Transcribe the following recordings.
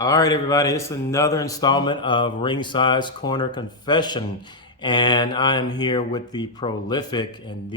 All right, everybody, it's another installment of Ringside's Corner Confession, and I am here with the prolific and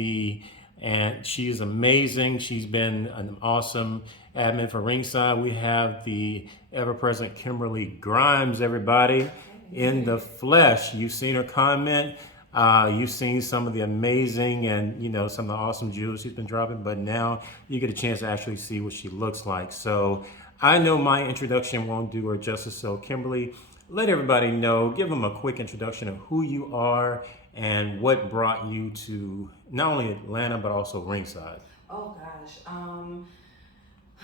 she's amazing. She's been an awesome admin for Ringside. We have the ever-present Kimberly Grimes, everybody, in the flesh. You've seen her comment. You've seen some of the amazing and some of the awesome jewels she's been dropping, but now you get a chance to actually see what she looks like. So I know my introduction won't do her justice. So Kimberly, let everybody know, give them a quick introduction of who you are and what brought you to not only Atlanta but also Ringside. Oh gosh.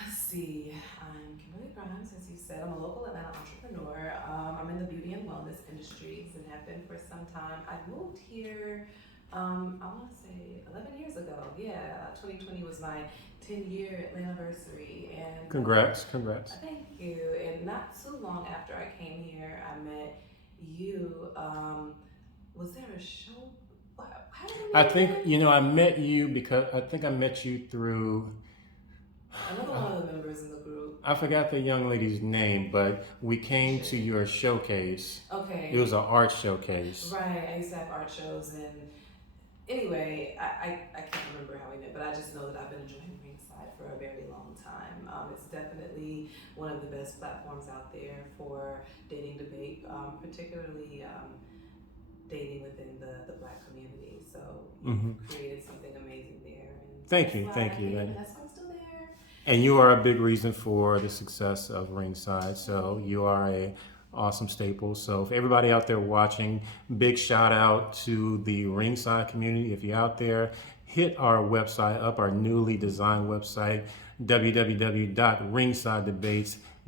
Let's see. I'm Kimberly Grimes, as you said. I'm a local Atlanta entrepreneur. I'm in the beauty and wellness industries and have been for some time. I moved here, I want to say 11 years ago. Yeah, 2020 was my 10-year anniversary. And Congrats, congrats. thank you. And not too long after I came here, I met you. Was there a show? How did we I meet think again? I met you because I think I met you through. Another one of the members in the group. I forgot the young lady's name, but we came to Shit. your showcase. It Okay. was an art showcase. Right. I used to have art shows, and anyway, I can't remember how we met, but I just know that I've been enjoying Ringside for a very long time. It's definitely one of the best platforms out there for dating debate, particularly dating within the Black community. So you've Hmm. created something amazing there, and Thank that's you, why I thank you. came, and that's why I'm still there. And you are a big reason for the success of Ringside. So Hey. you are a awesome staple. So for everybody out there watching, big shout out to the Ringside community. If you're out there, hit our website up, our newly designed website,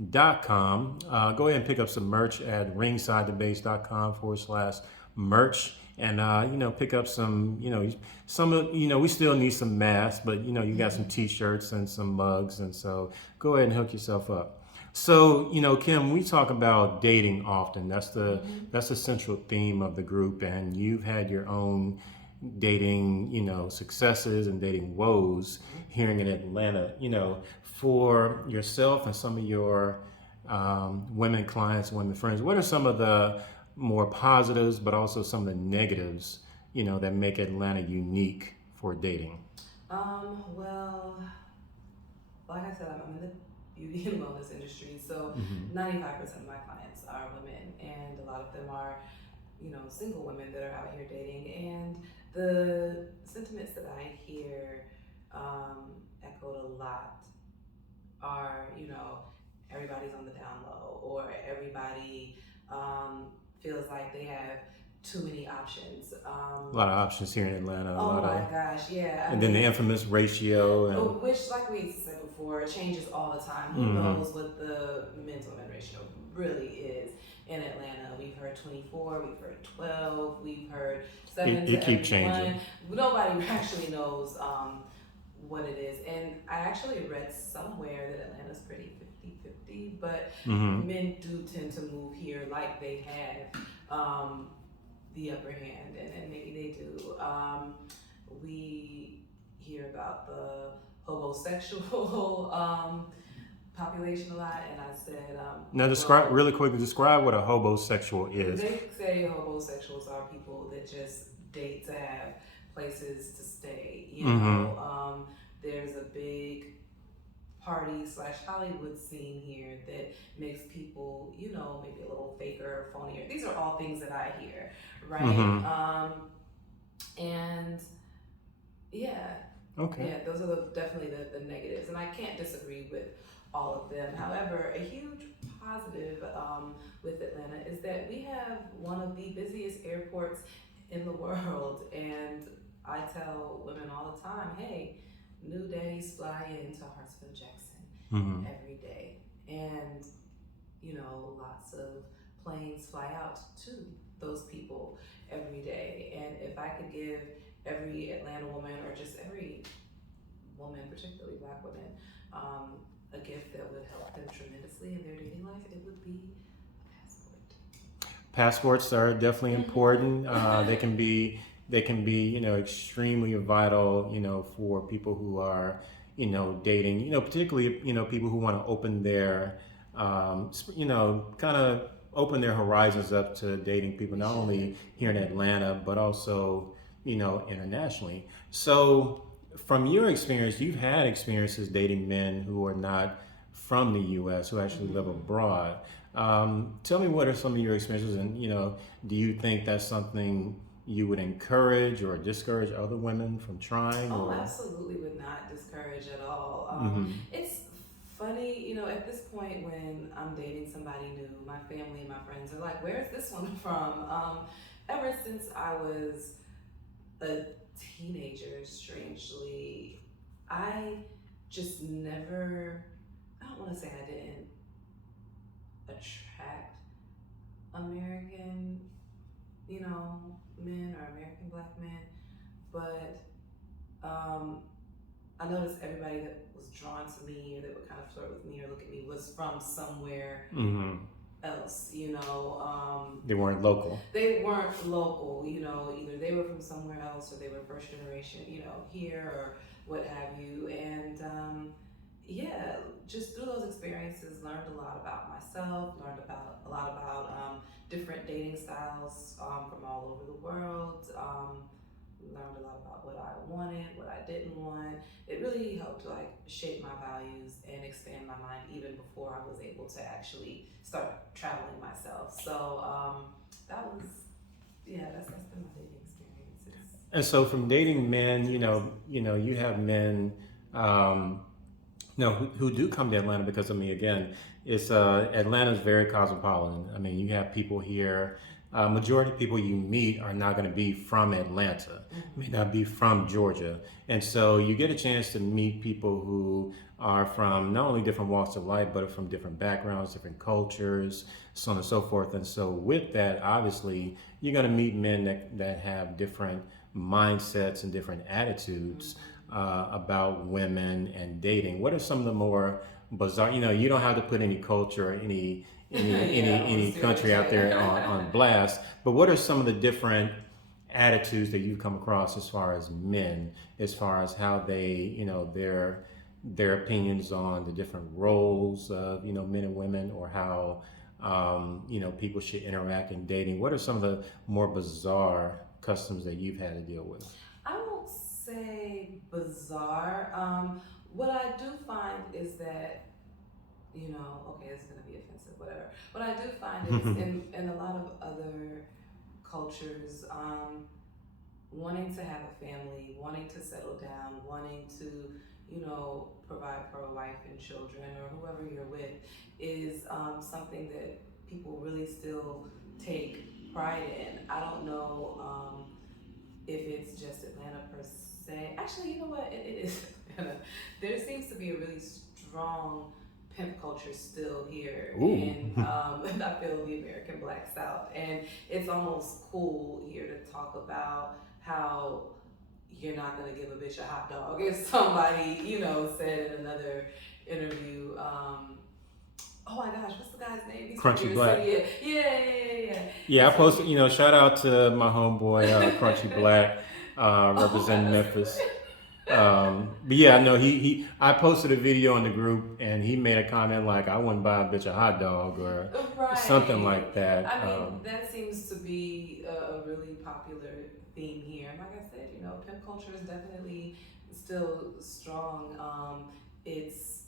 www.ringsidedebates.com. Go ahead and pick up some merch at ringsidedebates.com/merch. And pick up some, some of, we still need some masks, but you got some t-shirts and some mugs, and so go ahead and hook yourself up. So Kim, we talk about dating often. Mm-hmm. That's the central theme of the group, and you've had your own dating successes and dating woes here in Atlanta. For yourself and some of your women clients, women friends, what are some of the more positives, but also some of the negatives, that make Atlanta unique for dating? Well, like I said, I'm in the beauty and wellness industry, so Hmm. 95% of my clients are women, and a lot of them are, single women that are out here dating. And the sentiments that I hear echoed a lot are, everybody's on the down low, or everybody um, feels like they have too many options. A lot of options here in Atlanta. A Oh lot my of, gosh, yeah. I and then the mean, infamous ratio and. which, like we said before, changes all the time. Who Hmm. knows what the men's women ratio really is in Atlanta? We've heard 24, we've heard 12, we've heard 7 It to keep every changing. one. Nobody actually knows what it is. And I actually read somewhere that Atlanta's pretty 50-50, but Hmm. men do tend to move here like they have the upper hand, and maybe they do. We hear about the homosexual population a lot, and I said, Now, describe well, really quickly. Describe what a hobosexual is. they say homosexuals are people that just date to have places to stay. Hmm. There's a big party slash Hollywood scene here that makes people, maybe a little faker or phonier. These are all things that I hear, right? Hmm. And yeah, Okay. yeah, those are definitely the negatives, and I can't disagree with all of them. However, a huge positive with Atlanta is that we have one of the busiest airports in the world, and I tell women all the time, hey, new days fly into Hartsfield Jackson Hmm. every day, and lots of planes fly out to those people every day. And if I could give every Atlanta woman, or just every woman, particularly Black women, a gift that would help them tremendously in their dating life, it would be a passport. Passports are definitely important. Mm-hmm. They can be extremely vital for people who are dating, particularly people who want to open their kind of open their horizons up to dating people, We not only should. here in Atlanta, but also, internationally. So, from your experience, you've had experiences dating men who are not from the U.S., who actually live Mm-hmm. abroad. Tell me, what are some of your experiences, and do you think that's something you would encourage or discourage other women from trying, Oh, or? absolutely would not discourage at all. Mm-hmm. It's funny, at this point when I'm dating somebody new, my family and my friends are like, "Where's this one from?" Ever since I was a teenager, strangely, I just never. I don't want to say I didn't attract American, men or American black men, but um, I noticed everybody that was drawn to me or that would kind of flirt with me or look at me was from somewhere Mm-hmm. else. They weren't local. They weren't local, either they were from somewhere else or they were first generation, here or what have you. And yeah, just through those experiences, learned a lot about myself, learned about a lot about different dating styles from all over the world. Learned a lot about what I wanted, what I didn't want. It really helped like shape my values and expand my mind even before I was able to actually start traveling myself. So that was that's been my dating experiences. And so, from dating men, Experiences. you have men, um, who do come to Atlanta because, I mean, again, it's Atlanta's very cosmopolitan. I mean, you have people here. Majority of people you meet are not going to be from Atlanta, may Mm-hmm. not be from Georgia, and so you get a chance to meet people who are from not only different walks of life, but from different backgrounds, different cultures, so on and so forth. And so, with that, obviously, you're going to meet men that have different mindsets and different attitudes Mm-hmm. about women and dating. What are some of the more bizarre? You don't have to put any culture or Yeah, on the any country out there stereotype. on blast. But what are some of the different attitudes that you've come across as far as men, as far as how they, their opinions on the different roles of men and women, or how people should interact in dating? What are some of the more bizarre customs that you've had to deal with? I won't say bizarre. What I do find is that, okay, it's gonna be offensive, whatever. What I do find is in a lot of other cultures, wanting to have a family, wanting to settle down, wanting to, provide for a wife and children or whoever you're with is something that people really still take pride in. I don't know if it's just Atlanta per se. Actually, you know what? It is Atlanta. There seems to be a really strong pimp culture still here Ooh. in I feel the American Black South, and it's almost cool here to talk about how you're not gonna give a bitch a hot dog. If somebody said in another interview, oh my gosh, what's the guy's name? He's from Crunchy your Black. city. Yeah. Yeah, I He's from posted. Shout out to my homeboy Crunchy Black, Oh my, representing that's so Memphis. good. But yeah, no, he. I posted a video in the group, and he made a comment like, "I wouldn't buy a bitch a hot dog," or something Right. like that. I mean, that seems to be a really popular theme here. And like I said, pimp culture is definitely still strong. It's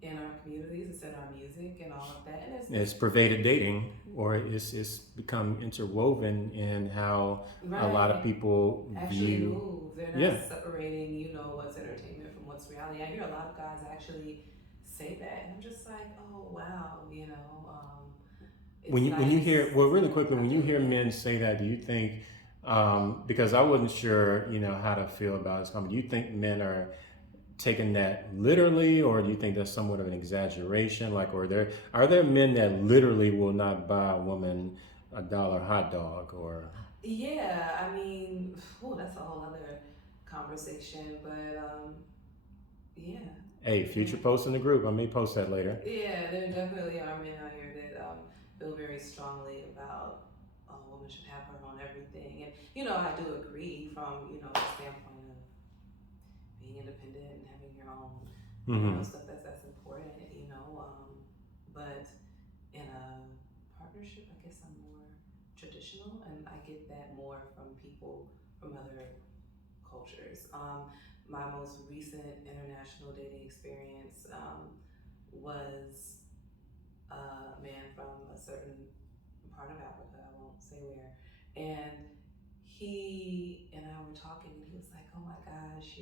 in our communities, it's in our music and all of that. And It's pervaded dating, or it's become interwoven in how a lot of right. people Actually view. move. They're not Yeah, separating, what's entertainment from what's reality. I hear a lot of guys actually say that. And I'm just like, oh, wow, it's when you nice hear, well, really to quickly, when you hear articulate men say that, do you think, because I wasn't sure how to feel about this comment, do you think men are taking that literally, or do you think that's somewhat of an exaggeration? Like, or are there men that literally will not buy a woman a dollar hot dog? Or Yeah, I mean, that's a whole other conversation, but yeah, hey, future yeah, post in the group, I may post that later. yeah. There definitely are men out here that feel very strongly about a woman should have her own everything, and I do agree from the standpoint of being independent and having your own Mm-hmm. stuff that's important, but partnership. I guess I'm more traditional, and I get that more from people from other cultures. My most recent international dating experience was a man from a certain part of Africa, I won't say where, and he and I were talking, and he was like, "Oh my gosh,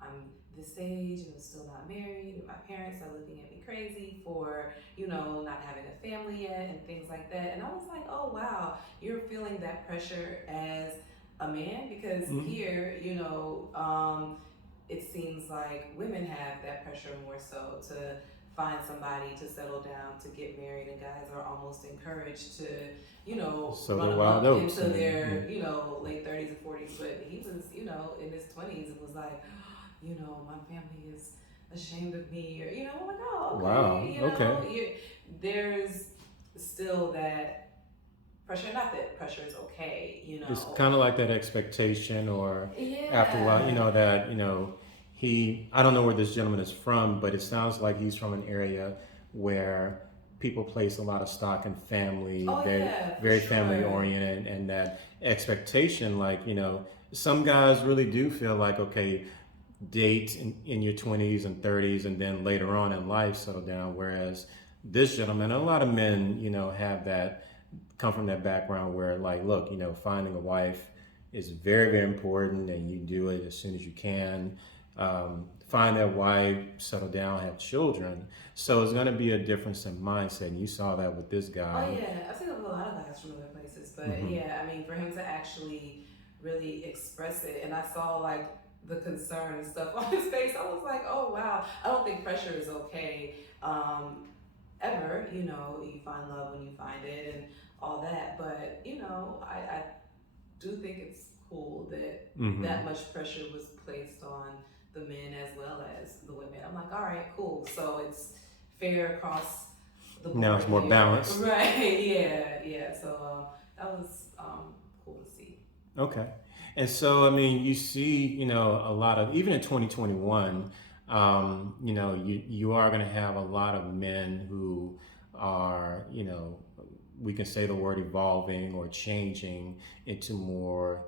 I'm this age and I'm still not married, and my parents are looking at me crazy for, not having a family yet and things like that." And I was like, "Oh wow, you're feeling that pressure as a man?" Because Mm-hmm. here, it seems like women have that pressure more so to find somebody to settle down, to get married, and guys are almost encouraged to, So the run them wild up oats into and their, late 30s and 40s. But he was, in his 20s and was like, my family is ashamed of me, or, I'm like, oh, wow, okay, okay. there's still that pressure. Not that pressure is okay, It's kind of like that expectation, or after a while, Yeah. that he. I don't know where this gentleman is from, but it sounds like he's from an area where people place a lot of stock in family, Oh very yeah, for very family sure. oriented, and that expectation, like some guys really do feel like, okay, date in your 20s and 30s, and then later on in life settle down. Whereas this gentleman, and a lot of men, have that, come from that background where, like, look, finding a wife is very, very important, and you do it as soon as you can. Find that wife, settle down, have children. So it's going to be a difference in mindset. And you saw that with this Oh guy. yeah, I've seen it with a lot of guys from other places, but Hmm. yeah, I mean, for him to actually really express it, and I saw like the concern and stuff on his face, I was like, oh wow. I don't think pressure is okay, ever. You find love when you find it and all that, but I do think it's cool that Hmm. that much pressure was placed on the men as well as the women. I'm like, all right, cool. So it's fair across the Now board it's more here, balanced. right? Yeah, yeah. So that was cool to see. Okay. And so, I mean, you see, a lot of, even in 2021, you are going to have a lot of men who are, we can say the word evolving or changing into more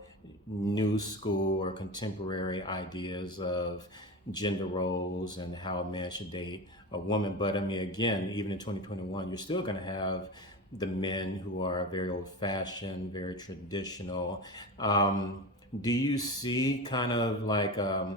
new school or contemporary ideas of gender roles and how a man should date a woman. But I mean, again, even in 2021, you're still going to have the men who are very old fashioned, very traditional. Um, do you see kind of like a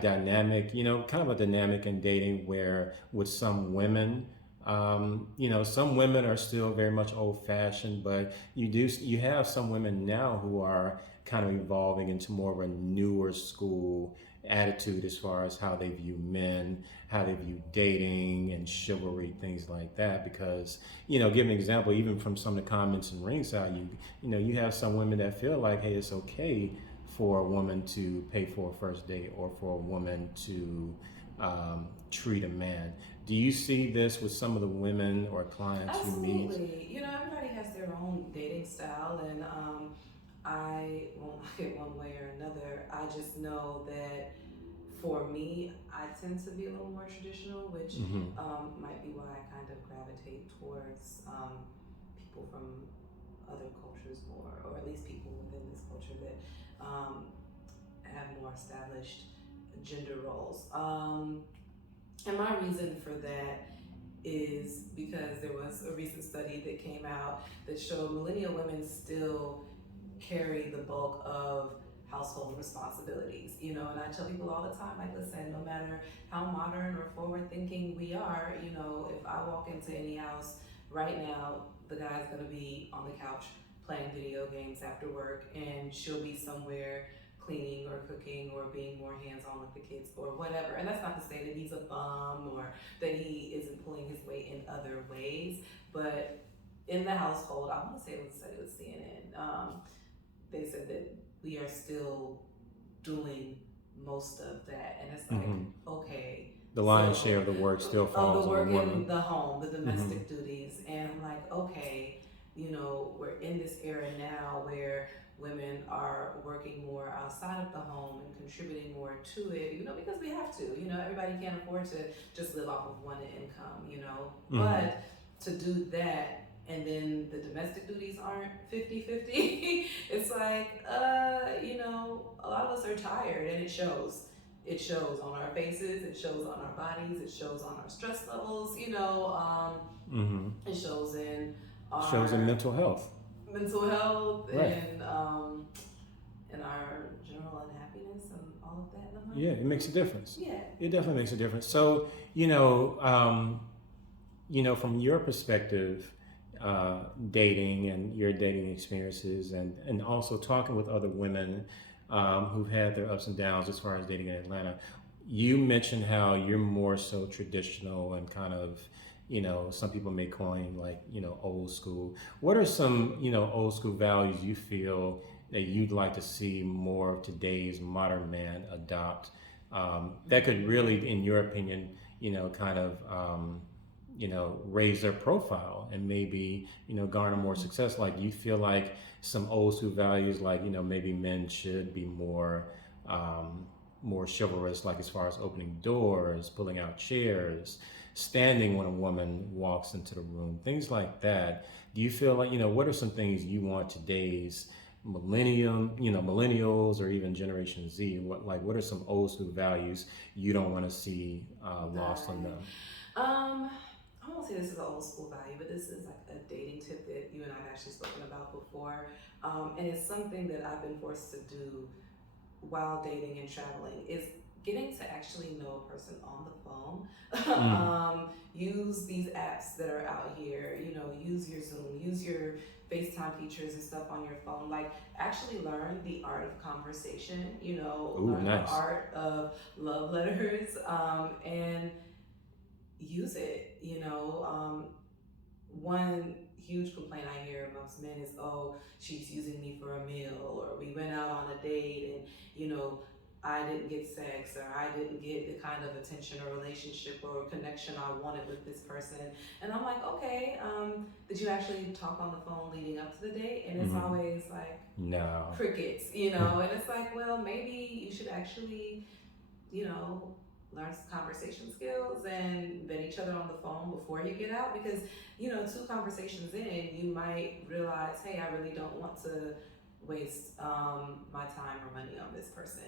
dynamic, kind of a dynamic in dating where with some women, some women are still very much old fashioned, but you have some women now who are kind of evolving into more of a newer school attitude as far as how they view men, how they view dating and chivalry, things like that. Because give an example, even from some of the comments in Ringside, you have some women that feel like, hey, it's okay for a woman to pay for a first date, or for a woman to treat a man. Do you see this with some of the women or clients you meet? Absolutely. Everybody has their own dating style, and I won't like it one way or another. I just know that for me, I tend to be a little more traditional, which Hmm. might be why I kind of gravitate towards people from other cultures more, or at least people within this culture that have more established gender roles. And my reason for that is because there was a recent study that came out that showed millennial women still carry the bulk of household responsibilities, and I tell people all the time, like, listen, no matter how modern or forward thinking we are, if I walk into any house right now, the guy's gonna be on the couch playing video games after work, and she'll be somewhere cleaning or cooking or being more hands-on with the kids or whatever. And that's not to say that he's a bum or that he isn't pulling his weight in other ways, but in the household, I want to say it was said, it was CNN, they said that we are still doing most of that, and it's like, Hmm. okay, The lion's share so of the work still the falls on the work in woman. the home, the Hmm. domestic duties, and I'm like, okay, we're in this era now where women are working more outside of the home and contributing more to it, because we have to. Everybody can't afford to just live off of one income, Hmm. but to do that and then the domestic duties aren't 50-50. It's like, a lot of us are tired, and it shows. It shows on our faces, it shows on our bodies, it shows on our stress levels, Mm-hmm. it shows in Shows in our mental health. mental health Right. and our general unhappiness and all of that. And I'm like, Yeah, it makes a difference. yeah. It definitely makes a difference. So, from your perspective, dating and your dating experiences, and also talking with other women who've had their ups and downs as far as dating in Atlanta, you mentioned how you're more so traditional and kind of, some people may coin like, old school. What are some, old school values you feel that you'd like to see more of today's modern man adopt that could really, in your opinion, kind of, raise their profile and maybe, garner more success? Like, you feel like some old school values, like, maybe men should be more chivalrous, like as far as opening doors, pulling out chairs, standing when a woman walks into the room, things like that. Do you feel like, what are some things you want today's millennials or even Generation Z? What are some old school values you don't want to see lost on Right. them? I won't say this is an old school value, but this is like a dating tip that you and I've actually spoken about before. And it's something that I've been forced to do while dating and traveling is getting to actually know a person on the phone. Mm. Use these apps that are out here, use your Zoom, use your FaceTime features and stuff on your phone. Like, actually learn the art of conversation, Ooh, learn the nice. art of love letters, and use it, one huge complaint I hear amongst men is, oh, she's using me for a meal, or we went out on a date and, I didn't get sex, or I didn't get the kind of attention or relationship or connection I wanted with this person. And I'm like, okay, did you actually talk on the phone leading up to the date? And it's Mm. always like No. crickets, and it's like, well, maybe you should actually, you know, learn some conversation skills and vet each other on the phone before you get out, because two conversations in, you might realize, hey, I really don't want to waste my time or money on this person.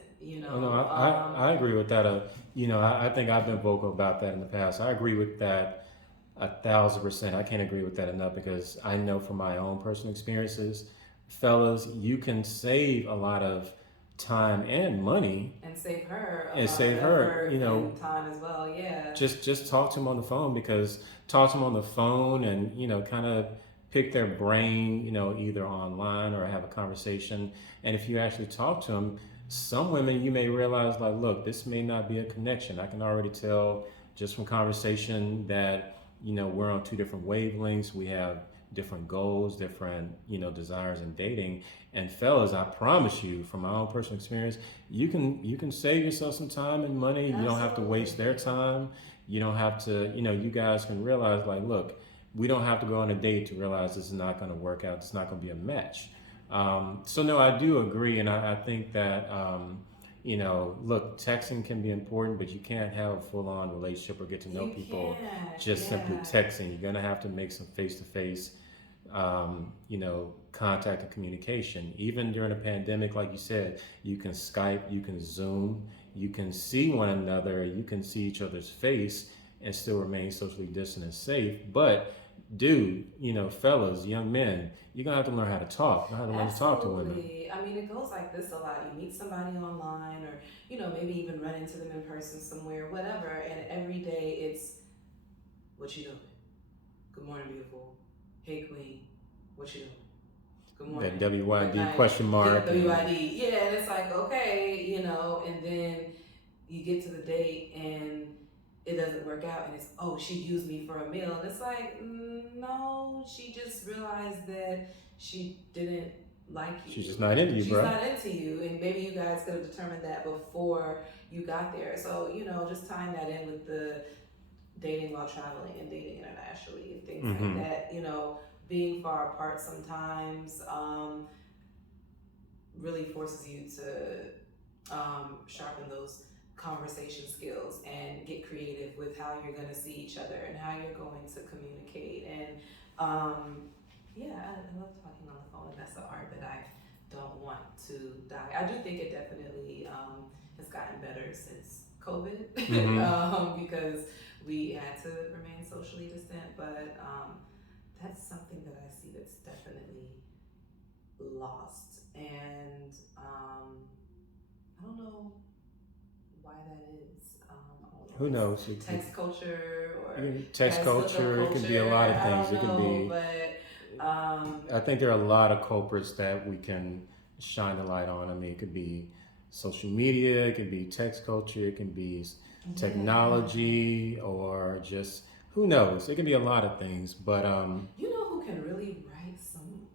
Oh, no, I agree with that. I think I've been vocal about that in the past. I agree with that 1,000%. I can't agree with that enough because I know from my own personal experiences, fellas, you can save a lot of time and money and save her a and lot of save her. effort and time as well. Yeah. Just talk to them on the phone, because talk to them on the phone and kind of pick their brain, either online or have a conversation. And if you actually talk to them, some women, you may realize, like, look, this may not be a connection. I can already tell just from conversation that we're on two different wavelengths. We have different goals, different desires in dating. And fellas, I promise you, from my own personal experience, you can save yourself some time and money. You don't have to waste their time. You don't have to, you guys can realize, like, look, we don't have to go on a date to realize this is not going to work out. It's not going to be a match. So no, I do agree, and I think that look, texting can be important, but you can't have a full-on relationship or get to know You people can't. just simply Yeah. texting. You're gonna have to make some face-to-face, contact and communication. Even during a pandemic, like you said, you can Skype, you can Zoom, you can see one another, you can see each other's face, and still remain socially distant and safe. But dude, fellas, young men, you're gonna have to learn how to talk. Learn how to learn to talk to women. Absolutely. I mean, it goes like this a lot. You meet somebody online, or maybe even run into them in person somewhere, whatever. And every day it's, what you doing? Good morning, beautiful. Hey, queen. What you doing? Good morning. That Good WYD night. question mark. WYD. Yeah, and it's like, okay, and then you get to the date and it doesn't work out, and it's, oh, she used me for a meal. And it's like, no, she just realized that she didn't like you. She's just not into you, bro. She's not into you, and maybe you guys could have determined that before you got there. So, just tying that in with the dating while traveling and dating internationally and things like that, being far apart sometimes really forces you to sharpen those conversation skills and get creative with how you're going to see each other and how you're going to communicate. And yeah, I love talking on the phone, and that's an art that I don't want to die. I do think it definitely has gotten better since COVID Mm-hmm. because we had to remain socially distant, but that's something that I see that's definitely lost. And I don't know why that is. I don't know Who if it's knows? text culture or Text guys look up culture. It can be a lot culture. of I things. don't It can know, be. but I think there are a lot of culprits that we can shine a light on. I mean, it could be social media, it could be text culture, it can be yeah. technology, or just who knows? It can be a lot of things. But You know who can really write some?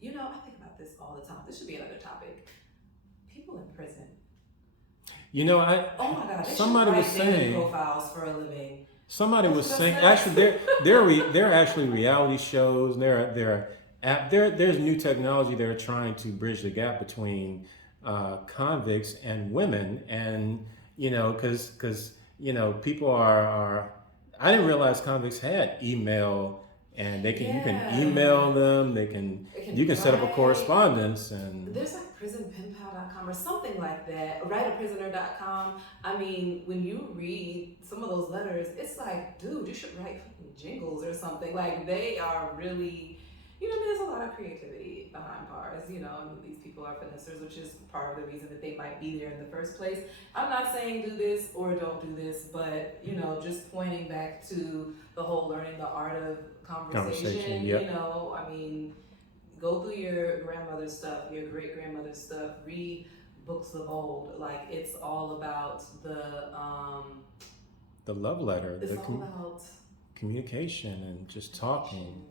You know, I think about this all the time. This should be another topic. People in prison. I Oh my God, they should somebody was write dating saying. profiles for a living. Somebody That's was what saying, I actually, said. there are actually reality shows. There's new technology. They're trying to bridge the gap between convicts and women, and because people are. I didn't realize convicts had email, and they can you can Yeah. email them. They can It can you can set up a write. correspondence, and There's like prisonpenpal.com or something like that, writeaprisoner.com. I mean, when you read some of those letters, it's like, dude, you should write fucking jingles or something. Like, they are really, I mean, there's a lot of creativity behind bars, and these people are finessers, which is part of the reason that they might be there in the first place. I'm not saying do this or don't do this, but, just pointing back to the whole learning the art of conversation. conversation, Yep. I mean, go through your grandmother's stuff, your great grandmother's stuff, read books of old. Like, The love letter, it's all about communication, and just communication. talking.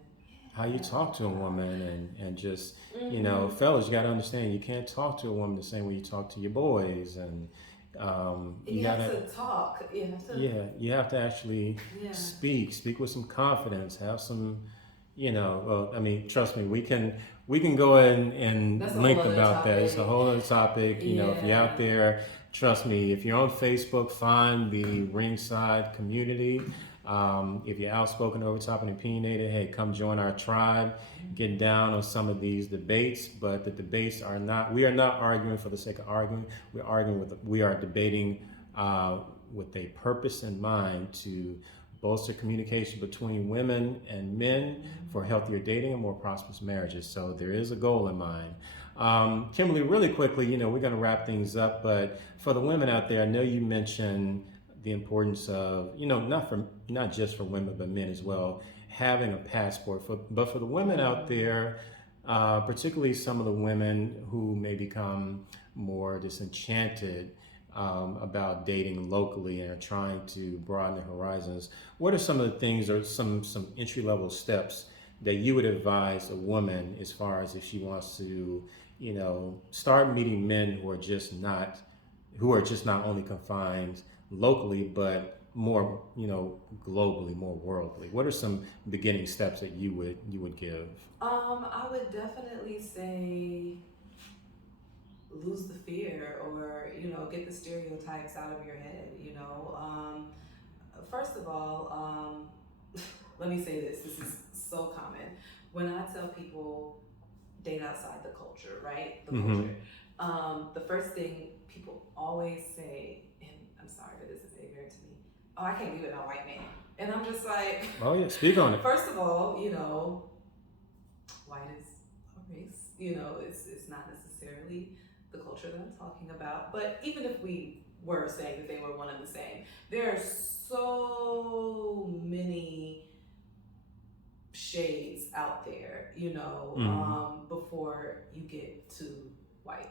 How you talk to a woman, and just Mm-hmm. fellas, you got to understand, you can't talk to a woman the same way you talk to your boys, and you You have gotta to talk. You have to, yeah, you have to actually yeah. speak with some confidence, have some well, I mean, trust me, we can go in That's a and whole link other about that. It's a topic. whole other topic. If you're out Yeah. there, trust me, if you're on Facebook, find the Ringside community. If you're outspoken, over top, and opinionated, hey, come join our tribe. Get down on some of these debates, but the debates are not. We are not arguing for the sake of arguing. We are debating with a purpose in mind to bolster communication between women and men for healthier dating and more prosperous marriages. So there is a goal in mind. Kimberly, really quickly, we're going to wrap things up, but for the women out there, I know you mentioned the importance of, not just for women but men as well, having a passport. But for the women out there, particularly some of the women who may become more disenchanted about dating locally and are trying to broaden their horizons. What are some of the things, or some entry level steps that you would advise a woman, as far as if she wants to, start meeting men who are just not only confined locally, but more, globally, more worldly? What are some beginning steps that you would give? I would definitely say lose the fear, or get the stereotypes out of your head. First of all, let me say this. This is so common. When I tell people date outside the culture, right? The Mm-hmm. culture. The first thing people always say, and I'm sorry, but this is ignorant to me. Oh, I can't be with a white man. And I'm just like, Oh yeah, speak on it. first of all, white is a race. It's not necessarily the culture that I'm talking about. But even if we were saying that they were one and the same, there are so many shades out there, Mm-hmm. before you get to white.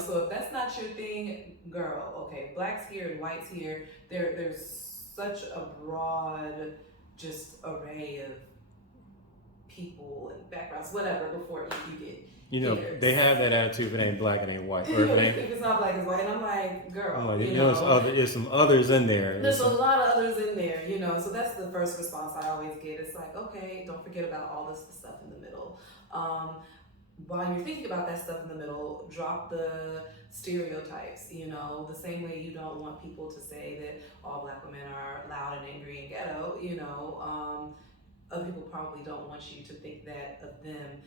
So if that's not your thing, girl, okay, black's here and white's here. There's such a broad just array of people and backgrounds, whatever, before you get here. They have that attitude. If it ain't black, it ain't white. Or if it ain't, If it's not black, it's white. And I'm like, I'm girl, like, there's some others in there. there's a lot of others in there, So that's the first response I always get. It's like, okay, don't forget about all this stuff in the middle. Um, while you're thinking about that stuff in the middle, drop the stereotypes. You know, the same way you don't want people to say that all black women are loud and angry and ghetto. Other people probably don't want you to think that of them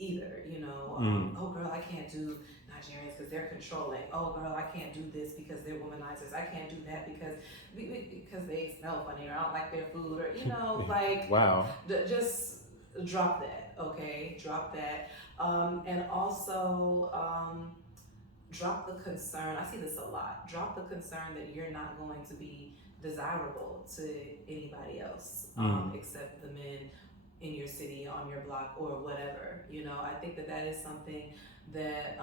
either. Mm. Oh girl, I can't do Nigerians because they're controlling. Oh girl, I can't do this because they're womanizers. I can't do that because they smell funny, or I don't like their food, or like Wow. just drop that, okay? Drop that, and also. Drop the concern. I see this a lot. Drop the concern that you're not going to be desirable to anybody else, Mm. except the men in your city, on your block, or whatever. I think that that is something that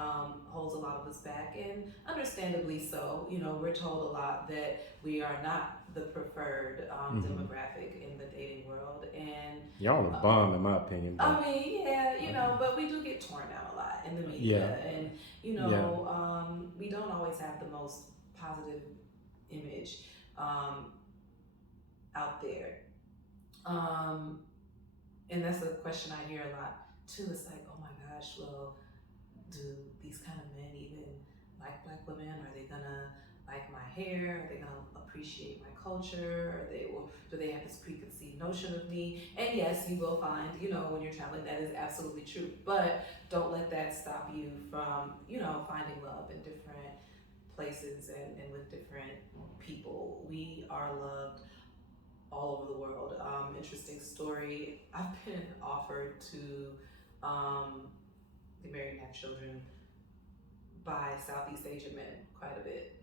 holds a lot of us back, and understandably so. We're told a lot that we are not the preferred Mm-hmm. demographic in the dating world, and Y'all are bomb, in my opinion, I but mean, yeah, but we do get torn down a lot in the yeah, media, and yeah. we don't always have the most positive image um, out there. Um, and that's a question I hear a lot too. It's like, oh my gosh, well, do these kind of men even like black women? Are they gonna like my hair? Are they gonna appreciate my culture? Or do they have this preconceived notion of me? And yes, you will find, when you're traveling, that is absolutely true. But don't let that stop you from, finding love in different places, and with different people. We are loved all over the world. Interesting story. I've been offered to get married and have children by Southeast Asian men quite a bit.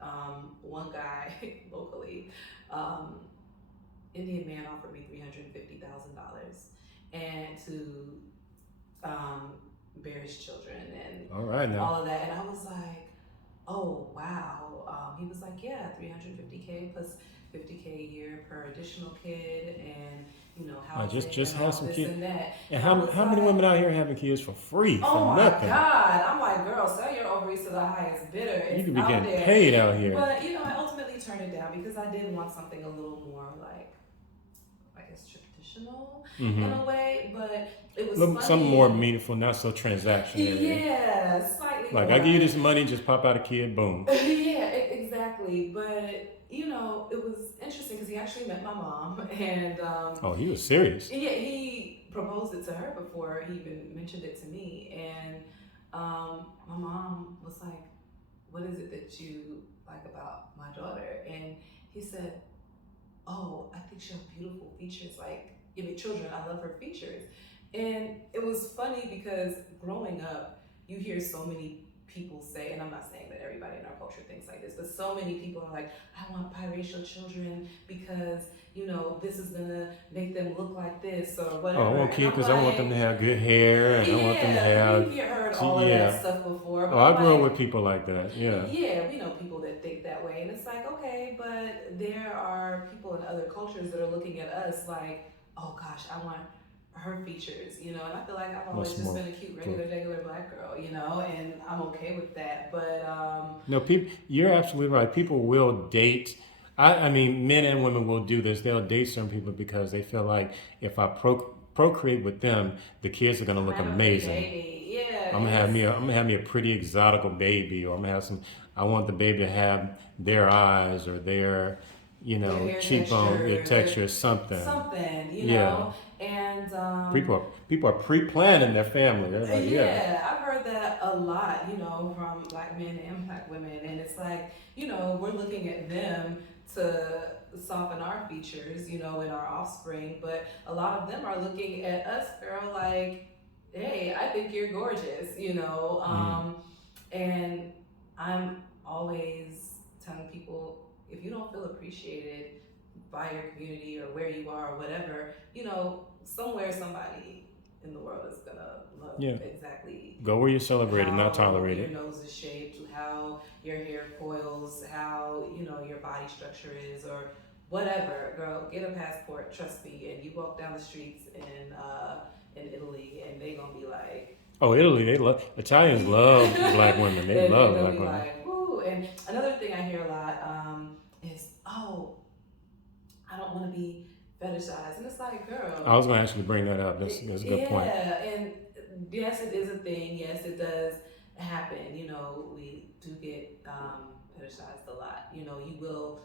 One guy locally, um, Indian man, offered me $350,000 and to um, bear his children and All right now. all of that. And I was like, oh wow. He was like, yeah, 350K plus 50K a year per additional kid, and I just housing just and have all some this kids. and that. And And I was how many like, women out here having kids for free for oh my nothing? God. I'm like, girl, sell your ovaries to the highest bidder. You It's could be out getting there. paid out here. But, I ultimately turned it down because I did want something a little more like, I guess, traditional in Mm-hmm. a way. But it was Something more funny. meaningful, not so transactionary. Yeah, slightly Like I give you more. this money, just pop out a kid, boom. Yeah, exactly. But, it was interesting because he actually met my mom. And Oh, he was serious. yeah, he proposed it to her before he even mentioned it to me. And my mom was like, what is it that you like about my daughter? And he said, oh, I think she has beautiful features. Like, children, I love her features. And it was funny because growing up, you hear so many people say, and I'm not saying that everybody in our culture thinks like this, but so many people are like, I want biracial children because, this is gonna make them look like this or Oh, I whatever. want And kids I'm because I want them to like, have good hair and I want them to yeah, have, we've heard see, all of that yeah. stuff before, Oh, but I'm I grew up like, with people like that. Yeah. yeah, we know people that think that way, and it's like, okay, but there are people in other cultures that are looking at us like, oh gosh, I want her features, and I feel like I've always What's just more? been a cute, regular black girl, and I'm okay with that. But No, people, you're absolutely right. People will date. I mean, men and women will do this. They'll date certain people because they feel like if I procreate with them, the kids are gonna I'm look gonna have a pretty amazing. baby, yeah, and it's I'm gonna have me a pretty exotical baby, or I'm gonna have some. I want the baby to have their eyes or their, their hair cheekbone, their texture, their texture, something. something, Yeah, and people are pre-planning their family. They're like, yeah. yeah, I've heard that a lot, from black men and black women. And it's like, we're looking at them to soften our features, in our offspring. But a lot of them are looking at us, girl, like, hey, I think you're gorgeous, Mm. And I'm always telling people, if you don't feel appreciated by your community or where you are or whatever, somewhere somebody in the world is gonna love Yeah. exactly Go where you're celebrated, not how your tolerated. nose is shaped, how your hair coils, how your body structure is, or whatever. Girl, get a passport. Trust me. And you walk down the streets in Italy, and they gonna be like, Oh, Italy, they love Italians love black women. They they're love gonna black be women. like, woo. And another thing I hear a lot is, oh, I don't want to be fetishized, and it's like, I girl, was going to actually bring that up. That's a good point. yeah, and yes, it is a thing. Yes, it does happen. We do get fetishized a lot. You will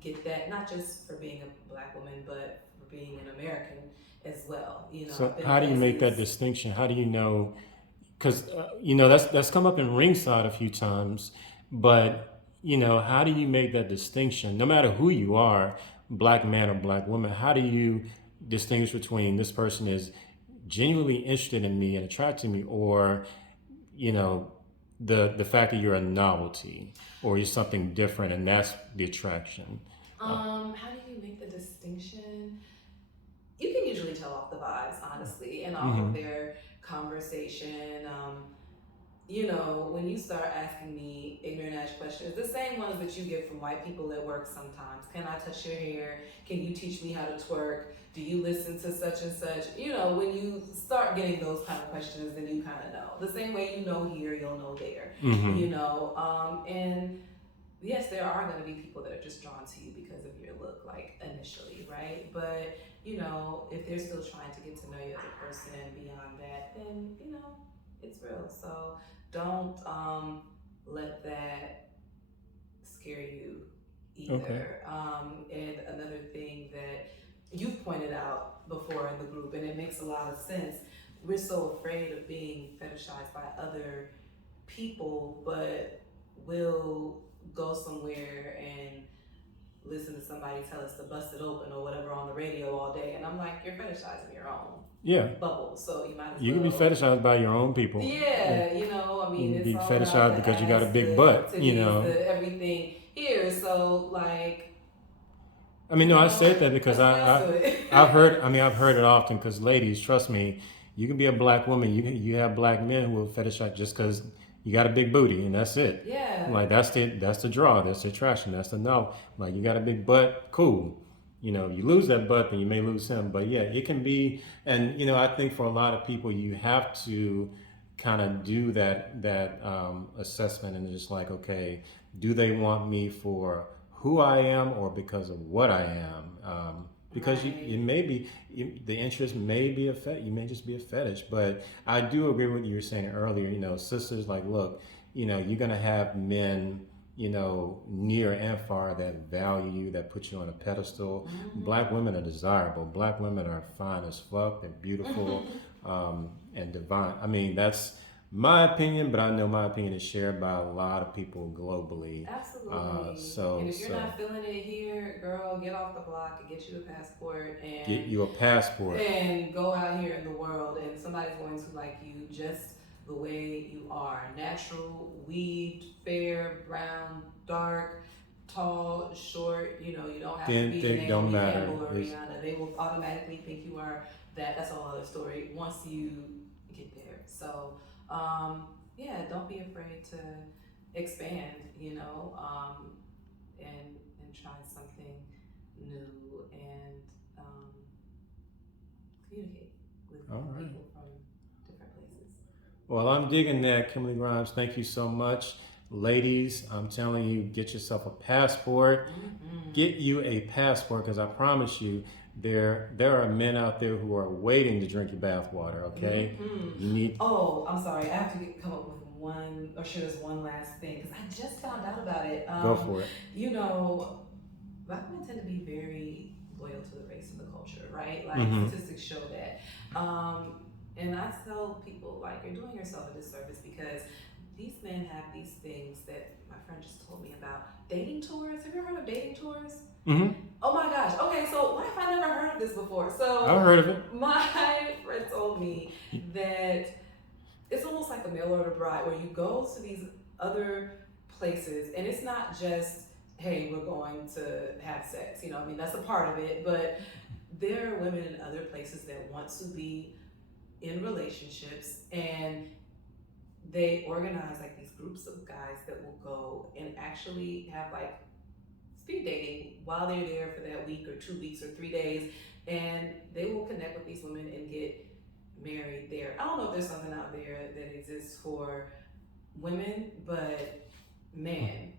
get that not just for being a black woman, but for being an American as well. So I've been how do you make that places. distinction? How do you know? Because that's come up in ringside a few times, but how do you make that distinction? No matter who you are, black man or black woman, how do you distinguish between this person is genuinely interested in me and attracted to me, or you know the fact that you're a novelty or you're something different, and that's the attraction. Uh, How do you make the distinction? You can usually tell off the vibes, honestly, and off of mhm. their conversation. When you start asking me ignorant ass questions, the same ones that you get from white people at work sometimes. Can I touch your hair? Can you teach me how to twerk? Do you listen to such and such? When you start getting those kind of questions, then you kind of know. The same way you know here, you'll know there. Mhm. And yes, there are going to be people that are just drawn to you because of your look, like initially, right? But if they're still trying to get to know you as a person and beyond that, then it's real. So don't let that scare you Okay. either. And another thing that you've pointed out before in the group, and it makes a lot of sense. We're so afraid of being fetishized by other people, but we'll go somewhere and listen to somebody tell us to bust it open or whatever on the radio all day, and I'm like, you're fetishizing your own Yeah, bubble, so you might as you can be well. fetishized by your own people. Yeah. Yeah, I You mean, can it's be all about fetishized the because you got a ass, big the butt. titties, the everything here. So like, I mean, no, I said that because there's a ways to I've it. heard. I mean, I've heard it often. Because ladies, trust me, you can be a black woman. You have black men who will fetishize just because you got a big booty, and that's it. Yeah, Like that's the draw. That's the attraction. That's the no. Like you got a big butt, cool. You lose that butt, then you may lose him. But yeah, it can be. And I think for a lot of people, you have to kind of do that assessment and just like, okay, do they want me for who I am or because of what I am? Because right. it may be the interest may be you may just be a fetish. But I do agree with what you were saying earlier. Sisters, like, look, you're gonna have men, near and far that value you, that put you on a pedestal. Black women are desirable. Black women are fine as fuck. They're beautiful, and divine. I mean, that's my opinion, but I know my opinion is shared by a lot of people globally. Absolutely. And So if you're not feeling it here, girl, get off the block and get you a passport get and you a passport. go out here in the world, and somebody's going to like you just the way you are. Natural, weaved, fair, brown, dark, tall, short. You don't have to Thin, be thick, don't Naomi matter. Campbell or It's Rihanna. They will automatically think you are that. That's a whole other story once you get there. So, yeah, don't be afraid to expand, and try something new and communicate with all right. people from different places. Well, I'm digging that, Kimberly Grimes. Thank you so much. Ladies, I'm telling you, get yourself a passport. Get you a passport, because I promise you, there are men out there who are waiting to drink your bathwater. Okay, you need. Oh, I'm sorry. I have to come up with one, or share this one last thing because I just found out about it. Go for it. You know, Black women tend to be very loyal to the race and the culture, right? Like Mm-hmm. statistics show that. And I tell people, like, you're doing yourself a disservice because these men have these things that my friend just told me about. Dating tours. Have you ever heard of dating tours? Mm-hmm. Oh my gosh. Okay, so why have I never heard of this before? I've So heard of it. my friend told me that it's almost like a mail order bride where you go to these other places and it's not just, hey, we're going to have sex. I mean, that's a part of it, but there are women in other places that want to be in relationships, and they organize like these groups of guys that will go and actually have like speed dating while they're there for that week or 2 weeks or 3 days, and they will connect with these women and get married there. I don't know if there's something out there that exists for women, but man,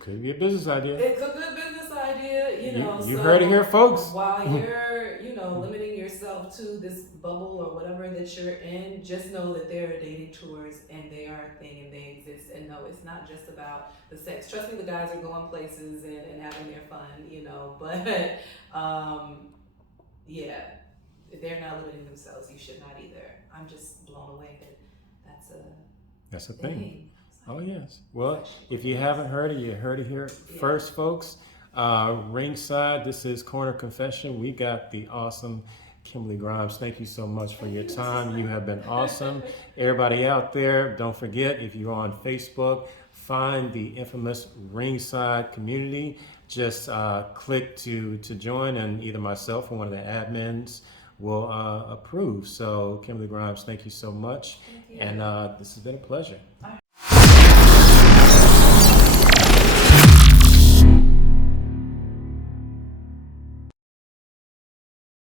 Could be a business idea. it's a good business idea, You so heard it here, folks. while you're, limiting yourself to this bubble or whatever that you're in, just know that there are dating tours and they are a thing and they exist. And no, it's not just about the sex. Trust me, the guys are going places and having their fun, but yeah, if they're not limiting themselves, you should not either. I'm just blown away that That's a thing. thing. Oh, yes. Well, if you haven't heard it, you heard it here first, folks. Ringside, this is Corner Confession. We got the awesome Kimberly Grimes. Thank you so much for your time. You have been awesome. Everybody out there, don't forget, if you're on Facebook, find the infamous Ringside community. Just click to join, and either myself or one of the admins will approve. So, Kimberly Grimes, thank you so much. Thank you. And this has been a pleasure.